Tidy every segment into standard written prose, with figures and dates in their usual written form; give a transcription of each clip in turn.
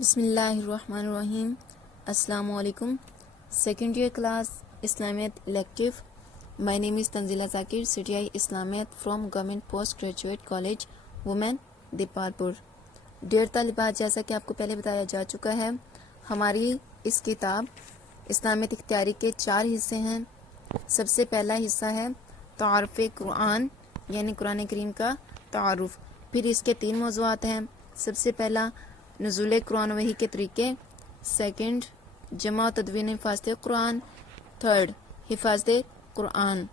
بسم اللہ الرحمن الرحیم. السلام علیکم. سیکنڈ ایئر کلاس اسلامیت elective. My name is Tanzeela Zakir, CTI اسلامیت from government post graduate college women Dipalpur. Dear طالبات, جیسا کہ آپ کو پہلے بتایا جا چکا ہے, ہماری اس کتاب اسلامیت اختیاری کے 4 حصے ہیں. سب سے پہلا حصہ ہے تعارف قرآن, یعنی قرآن کریم کا تعارف. پھر اس کے 3 موضوعات ہیں. سب سے پہلا نزول قرآن وحی کے طریقے, سیکنڈ جمع و تدوین حفاظت قرآن, تھرڈ حفاظت قرآن.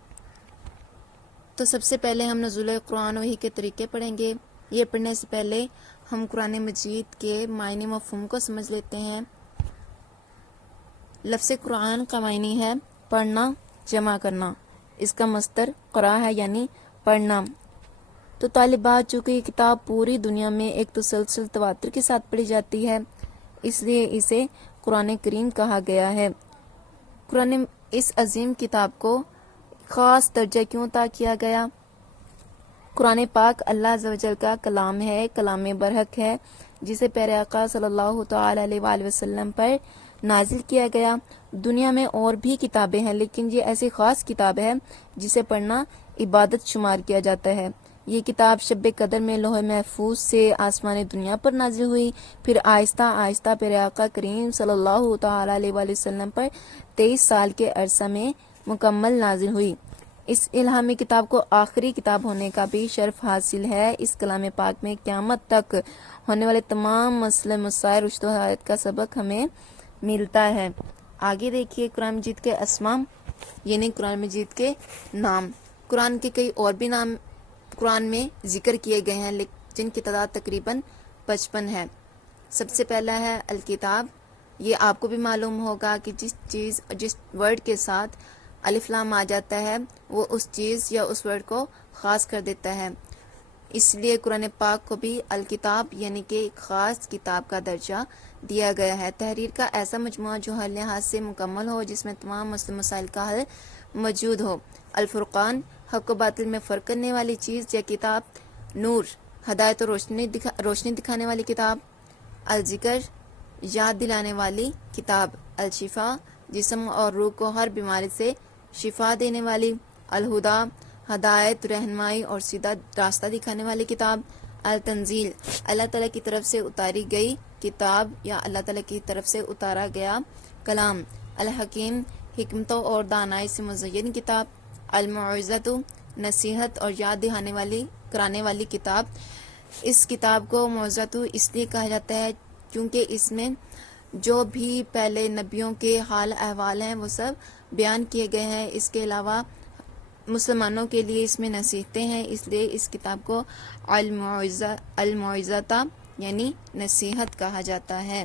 تو سب سے پہلے ہم نزول قرآن وحی کے طریقے پڑھیں گے. یہ پڑھنے سے پہلے ہم قرآن مجید کے معنی مفہوم کو سمجھ لیتے ہیں. لفظ قرآن کا معنی ہے پڑھنا, جمع کرنا. اس کا مصدر قرأ ہے, یعنی پڑھنا. تو طالبات, چونکہ یہ کتاب پوری دنیا میں ایک تسلسل تواتر کے ساتھ پڑھی جاتی ہے, اس لیے اسے قرآن کریم کہا گیا ہے. قرآن اس عظیم کتاب کو خاص درجہ کیوں عطا کیا گیا؟ قرآن پاک اللہ عز و جل کا کلام ہے, کلام برحق ہے, جسے پیارے آقا صلی اللہ تعالی علیہ وآلہ وسلم پر نازل کیا گیا. دنیا میں اور بھی کتابیں ہیں, لیکن یہ ایسی خاص کتاب ہے جسے پڑھنا عبادت شمار کیا جاتا ہے. یہ کتاب شب قدر میں لوح محفوظ سے آسمان دنیا پر نازل ہوئی, پھر آہستہ آہستہ پیارے آقا کریم صلی اللہ تعالی علیہ وآلہ وسلم پر 23 سال کے عرصہ میں مکمل نازل ہوئی. اس الہامی کتاب کو آخری کتاب ہونے کا بھی شرف حاصل ہے. اس کلام پاک میں قیامت تک ہونے والے تمام مسئلے مسائل رشد و ہدایت کا سبق ہمیں ملتا ہے. آگے دیکھیے قرآن مجید کے اسماء, یعنی قرآن مجید کے نام. قرآن کے کئی اور بھی نام قرآن میں ذکر کیے گئے ہیں, جن کی تعداد تقریباً 55 ہے. سب سے پہلا ہے الکتاب. یہ آپ کو بھی معلوم ہوگا کہ جس ورڈ کے ساتھ الف لام آ جاتا ہے وہ اس چیز یا اس ورڈ کو خاص کر دیتا ہے. اس لیے قرآن پاک کو بھی الکتاب یعنی کہ ایک خاص کتاب کا درجہ دیا گیا ہے. تحریر کا ایسا مجموعہ جو ہر لحاظ سے مکمل ہو, جس میں تمام مسئلے مسائل کا حل موجود ہو. الفرقان, حق و باطل میں فرق کرنے والی چیز یا کتاب. نور, ہدایت و روشنی دکھانے والی کتاب. الذکر, یاد دلانے والی کتاب. الشفا, جسم اور روح کو ہر بیماری سے شفا دینے والی. الہدا, ہدایت, رہنمائی اور سیدھا راستہ دکھانے والی کتاب. التنزیل, اللہ تعالیٰ کی طرف سے اتاری گئی کتاب یا اللہ تعالیٰ کی طرف سے اتارا گیا کلام. الحکیم, حکمتوں اور دانائی سے مزین کتاب. الموعظۃ, نصیحت اور یاد دہانے والی کرانے والی کتاب. اس کتاب کو موعظۃ اس لیے کہا جاتا ہے کیونکہ اس میں جو بھی پہلے نبیوں کے حال احوال ہیں وہ سب بیان کیے گئے ہیں. اس کے علاوہ مسلمانوں کے لیے اس میں نصیحتیں ہیں, اس لیے اس کتاب کو الموعظۃ یعنی نصیحت کہا جاتا ہے.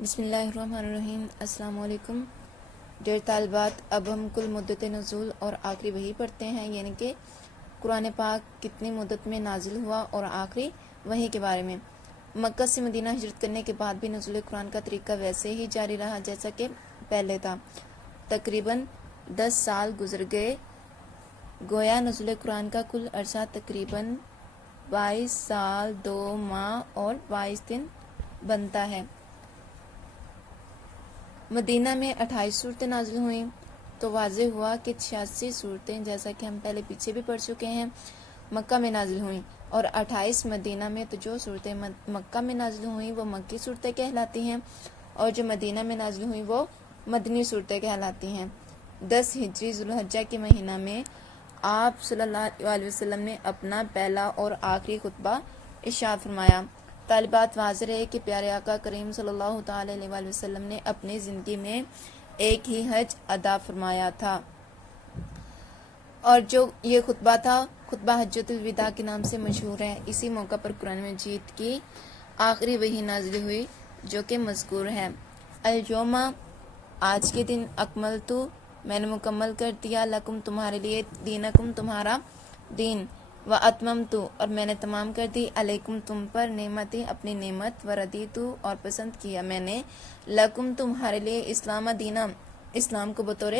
بسم اللہ الرحمن الرحیم. السلام علیکم. ڈیئر طالبات, اب ہم کل مدت نزول اور آخری وحی پڑھتے ہیں, یعنی کہ قرآن پاک کتنی مدت میں نازل ہوا اور آخری وحی کے بارے میں. مکہ سے مدینہ ہجرت کرنے کے بعد بھی نزول قرآن کا طریقہ ویسے ہی جاری رہا جیسا کہ پہلے تھا. تقریباً 10 سال گزر گئے. گویا نزول قرآن کا کل عرصہ تقریباً 22 سال 2 ماہ اور 22 دن بنتا ہے. مدینہ میں 28 صورتیں نازل ہوئیں, تو واضح ہوا کہ 86 صورتیں, جیسا کہ ہم پہلے پیچھے بھی پڑھ چکے ہیں, مکہ میں نازل ہوئیں, اور 28 مدینہ میں. تو جو صورتیں مکہ میں نازل ہوئیں وہ مکی صورتیں کہلاتی ہیں, اور جو مدینہ میں نازل ہوئیں وہ مدنی صورتیں کہلاتی ہیں. 10 ہجری ذوالحجہ کے مہینہ میں آپ صلی اللہ علیہ وسلم نے اپنا پہلا اور آخری خطبہ ارشاد فرمایا. طالبات, واضح ہے کہ پیارے آقا کریم صلی اللہ تعالی علیہ وآلہ وسلم نے اپنی زندگی میں ایک ہی حج ادا فرمایا تھا, اور جو یہ خطبہ تھا خطبہ حجۃ الوداع کے نام سے مشہور ہے. اسی موقع پر قرآن مجید کی آخری وحی نازل ہوئی جو کہ مذکور ہے. اليوم, آج کے دن. اکملت, میں نے مکمل کر دیا. لکم, تمہارے لیے. دینکم, تمہارا دین. واتممت, اور میں نے تمام کر دی. علیکم, تم پر. نعمتی, اپنی نعمت. ورضیت, اور پسند کیا میں نے. لکم, تمہارے لیے. اسلام دینا, اسلام کو بطور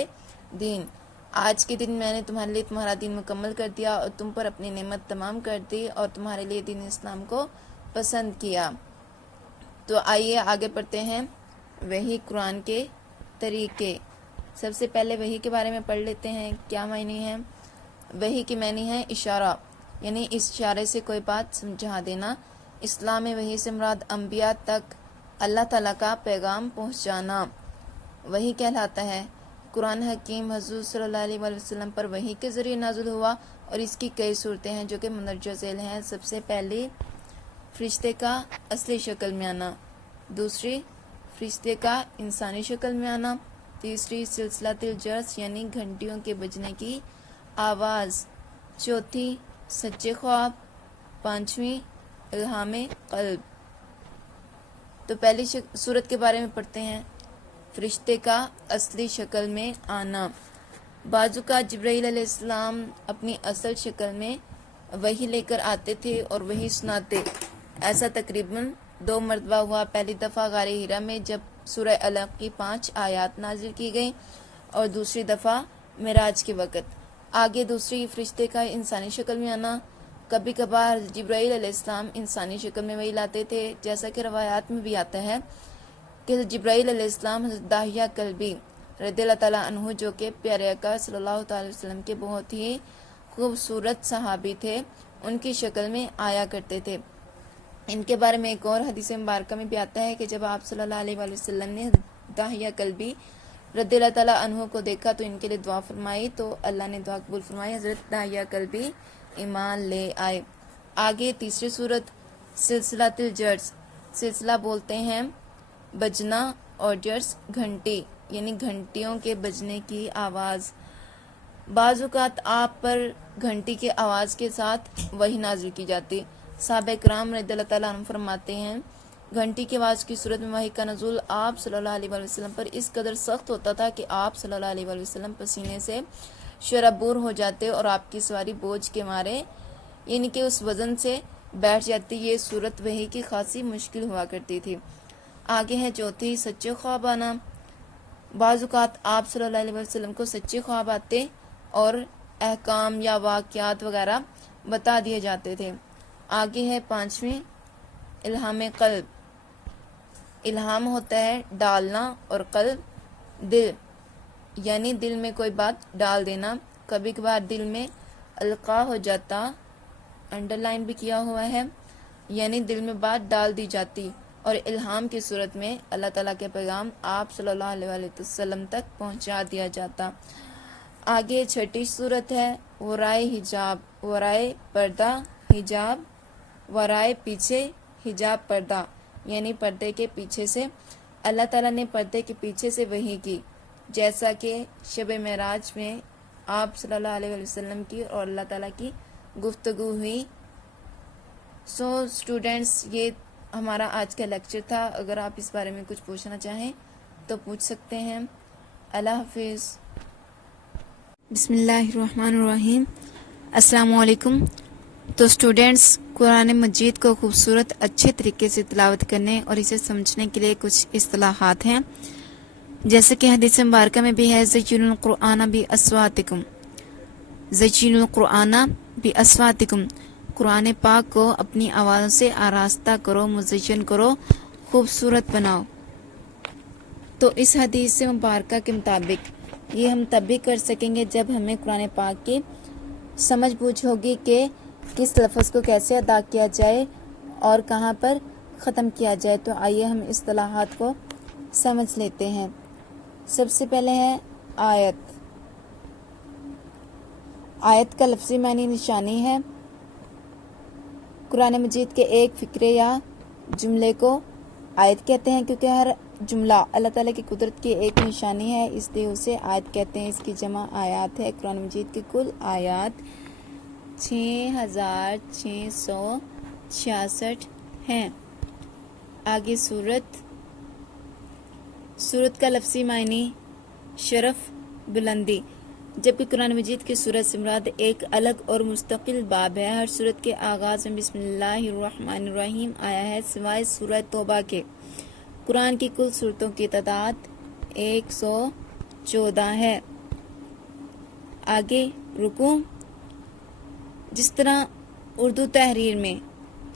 دین. آج کے دن میں نے تمہارے لیے تمہارا دین مکمل کر دیا اور تم پر اپنی نعمت تمام کر دی اور تمہارے لیے دین اسلام کو پسند کیا. تو آئیے آگے پڑھتے ہیں وحی قرآن کے طریقے۔ سب سے پہلے وحی کے بارے میں پڑھ لیتے ہیں، کیا معنی ہے۔ وحی کی معنی ہے اشارہ، یعنی اس اشارے سے کوئی بات سمجھا دینا۔ اسلام میں وحی سے مراد انبیاء تک اللہ تعالیٰ کا پیغام پہنچانا وحی کہلاتا ہے۔ قرآن حکیم حضور صلی اللہ علیہ وآلہ وسلم پر وحی کے ذریعے نازل ہوا اور اس کی کئی صورتیں ہیں جو کہ مندرجہ ذیل ہیں۔ سب سے پہلی، فرشتے کا اصلی شکل میں آنا۔ دوسری، فرشتے کا انسانی شکل میں آنا۔ تیسری، سلسلۃ الجرس یعنی گھنٹیوں کے بجنے کی آواز۔ چوتھی، سچے خواب۔ پانچویں، الہام قلب۔ تو پہلی صورت کے بارے میں پڑھتے ہیں، فرشتے کا اصلی شکل میں آنا۔ بعض اوقات جبرائیل علیہ السلام اپنی اصل شکل میں وحی لے کر آتے تھے اور وحی سناتے۔ ایسا تقریباً 2 مرتبہ ہوا۔ پہلی دفعہ غار حرا میں جب سورہ علق کی 5 آیات نازل کی گئیں، اور دوسری دفعہ معراج کے وقت۔ آگے دوسری، فرشتے کا انسانی شکل میں آنا۔ کبھی کبھار جبرائیل علیہ السلام انسانی شکل میں وحی لاتے تھے، جیسا کہ روایات میں بھی آتا ہے کہ جبرائیل علیہ السلام حضرت داہیہ کلبی رضی اللہ تعالیٰ عنہ، جو کہ پیارے آقا صلی اللہ تعالی وسلم کے بہت ہی خوبصورت صحابی تھے، ان کی شکل میں آیا کرتے تھے۔ ان کے بارے میں ایک اور حدیث مبارکہ میں بھی آتا ہے کہ جب آپ صلی اللہ علیہ وآلہ وسلم نے حضرت داہیہ کلبی رضی اللہ تعالیٰ عنہ کو دیکھا تو ان کے لیے دعا فرمائی، تو اللہ نے دعا قبول فرمائی، حضرت داہیہ کلبی ایمان لے آئے۔ آگے تیسری صورت، سلسلۃ الجرس۔ سلسلہ بولتے ہیں بجنا، اور جرس گھنٹی، یعنی گھنٹیوں کے بجنے کی آواز۔ بعض اوقات آپ پر گھنٹی کے آواز کے ساتھ وحی نازل کی جاتی۔ صحابہ کرام رضی اللہ تعالیٰ عنہ فرماتے ہیں، گھنٹی کی آواز کی صورت میں وحی کا نزول آپ صلی اللہ علیہ وآلہ وسلم پر اس قدر سخت ہوتا تھا کہ آپ صلی اللہ علیہ وآلہ وسلم پسینے سے شرابور ہو جاتے اور آپ کی سواری بوجھ کے مارے، یعنی کہ اس وزن سے بیٹھ جاتی۔ یہ صورت وحی کی خاصی مشکل ہوا کرتی تھی۔ آگے ہے چوتھی، سچے خواب آنا۔ بعض اوقات آپ صلی اللہ علیہ وسلم کو سچے خواب آتے اور احکام یا واقعات وغیرہ بتا دیے جاتے تھے۔ آگے ہے پانچویں، الہام قلب۔ الہام ہوتا ہے ڈالنا، اور قلب دل، یعنی دل میں کوئی بات ڈال دینا۔ کبھی کبھار دل میں القاء ہو جاتا، انڈر لائن بھی کیا ہوا ہے، یعنی دل میں بات ڈال دی جاتی، اور الہام کی صورت میں اللہ تعالیٰ کے پیغام آپ صلی اللہ علیہ وآلہ وسلم تک پہنچا دیا جاتا۔ آگے چھٹی صورت ہے ورائے حجاب۔ ورائے پردہ، حجاب، ورائے پیچھے، حجاب پردہ، یعنی پردے کے پیچھے سے۔ اللہ تعالیٰ نے پردے کے پیچھے سے وحی کی، جیسا کہ شب معراج میں آپ صلی اللہ علیہ وسلم کی اور اللہ تعالیٰ کی گفتگو ہوئی۔ سو اسٹوڈینٹس، یہ ہمارا آج کا لیکچر تھا۔ اگر آپ اس بارے میں کچھ پوچھنا چاہیں تو پوچھ سکتے ہیں۔ اللہ حافظ۔ بسم اللہ الرحمن الرحیم۔ السلام علیکم۔ تو اسٹوڈینٹس، قرآن مجید کو خوبصورت اچھے طریقے سے تلاوت کرنے اور اسے سمجھنے کے لیے کچھ اصطلاحات ہیں، جیسے کہ حدیث مبارکہ میں بھی ہے، زینوا القرآن باصواتکم، زینوا القرآن باصواتکم، قرآن پاک کو اپنی آوازوں سے آراستہ کرو، مزین کرو، خوبصورت بناؤ۔ تو اس حدیث مبارکہ کے مطابق یہ ہم تب بھی کر سکیں گے جب ہمیں قرآن پاک کی سمجھ بوجھ ہوگی کہ کس لفظ کو کیسے ادا کیا جائے اور کہاں پر ختم کیا جائے۔ تو آئیے ہم اصطلاحات کو سمجھ لیتے ہیں۔ سب سے پہلے ہے آیت۔ آیت کا لفظی معنی نشانی ہے۔ قرآن مجید کے ایک فقرے یا جملے کو آیت کہتے ہیں، کیونکہ ہر جملہ اللہ تعالیٰ کی قدرت کی ایک نشانی ہے، اس لیے اسے آیت کہتے ہیں۔ اس کی جمع آیات ہے۔ قرآن مجید کی کل آیات 6666 ہیں۔ آگے سورت کا لفظی معنی شرف، بلندی، جبکہ قرآن مجید کی سورت سے مراد ایک الگ اور مستقل باب ہے۔ ہر سورت کے آغاز میں بسم اللہ الرحمن الرحیم آیا ہے، سوائے سورہ توبہ کے۔ قرآن کی کل سورتوں کی تعداد 114 ہے۔ آگے رکوع، جس طرح اردو تحریر میں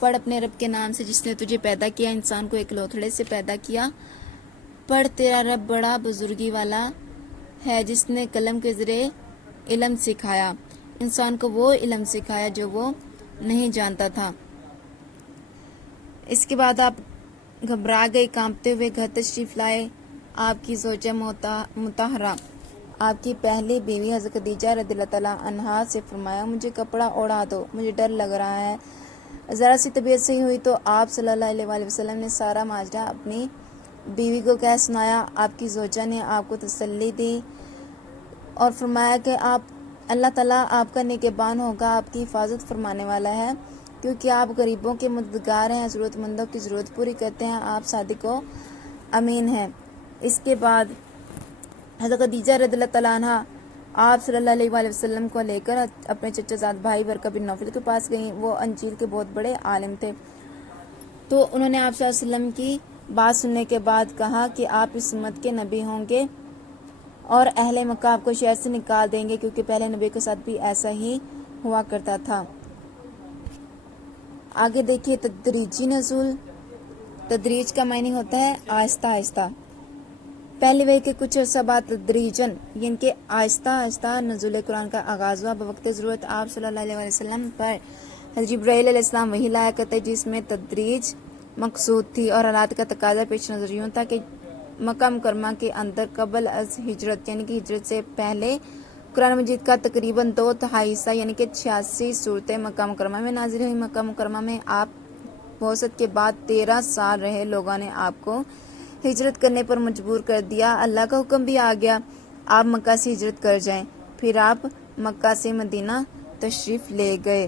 پڑھ اپنے رب کے نام سے جس نے تجھے پیدا کیا، انسان کو ایک لوتھڑے سے پیدا کیا۔ پڑھ تیرا رب بڑا بزرگی والا ہے جس نے قلم کے ذریعے علم سکھایا، انسان کو وہ علم سکھایا جو وہ نہیں جانتا تھا۔ اس کے بعد آپ گھبرا گئے، کانپتے ہوئے گھر تشریف لائے۔ آپ کی زوجہ مطہرہ، آپ کی پہلی بیوی حضرت خدیجہ رضی اللہ تعالیٰ عنہا سے فرمایا، مجھے کپڑا اوڑھا دو، مجھے ڈر لگ رہا ہے۔ ذرا سی طبیعت صحیح ہوئی تو آپ صلی اللہ علیہ وآلہ وسلم نے سارا ماجرا اپنی بیوی کو کہہ سنایا۔ آپ کی زوجہ نے آپ کو تسلی دی اور فرمایا کہ اللہ تعالیٰ آپ کا نگہبان ہوگا، آپ کی حفاظت فرمانے والا ہے، کیونکہ آپ غریبوں کے مددگار ہیں، ضرورت مندوں کی ضرورت پوری کرتے ہیں، آپ صادق و امین ہیں۔ اس کے بعد حضرت خدیجہ رضی اللہ تعالیٰ عنہ آپ صلی اللہ علیہ وآلہ وسلم کو لے کر اپنے چچا زاد بھائی ورقہ بن نوفل کے پاس گئیں۔ وہ انجیل کے بہت بڑے عالم تھے، تو انہوں نے آپ صلی اللہ علیہ وسلم کی بات سننے کے بعد کہا کہ آپ اس امت کے نبی ہوں گے اور اہل مکہ آپ کو شہر سے نکال دیں گے، کیونکہ پہلے نبی کے ساتھ بھی ایسا ہی ہوا کرتا تھا۔ آگے دیکھیے تدریجی نزول۔ تدریج کا معنی ہوتا ہے آہستہ آہستہ۔ پہلے وحی کے کچھ عرصہ بعد تدریجن یعنی کہ آہستہ آہستہ نزول قرآن کا آغاز ہوا۔ بوقت ضرورت آپ صلی اللہ علیہ وآلہ وسلم پر حضرت جبرائیل علیہ السلام وحی لایا کرتے، جس میں تدریج مقصود تھی، اور حالات کا تقاضا پیش نظر یوں تھا کہ مکہ مکرمہ کے اندر قبل از ہجرت یعنی کہ ہجرت سے پہلے قرآن مجید کا تقریباً 2/3 حصہ یعنی کہ 86 صورتیں مکہ مکرمہ میں نازل ہوئی۔ مکہ مکرمہ میں آپ بعثت کے بعد 13 سال رہے، لوگوں نے آپ کو ہجرت کرنے پر مجبور کر دیا، اللہ کا حکم بھی آ گیا آپ مکہ سے ہجرت کر جائیں، پھر آپ مکہ سے مدینہ تشریف لے گئے۔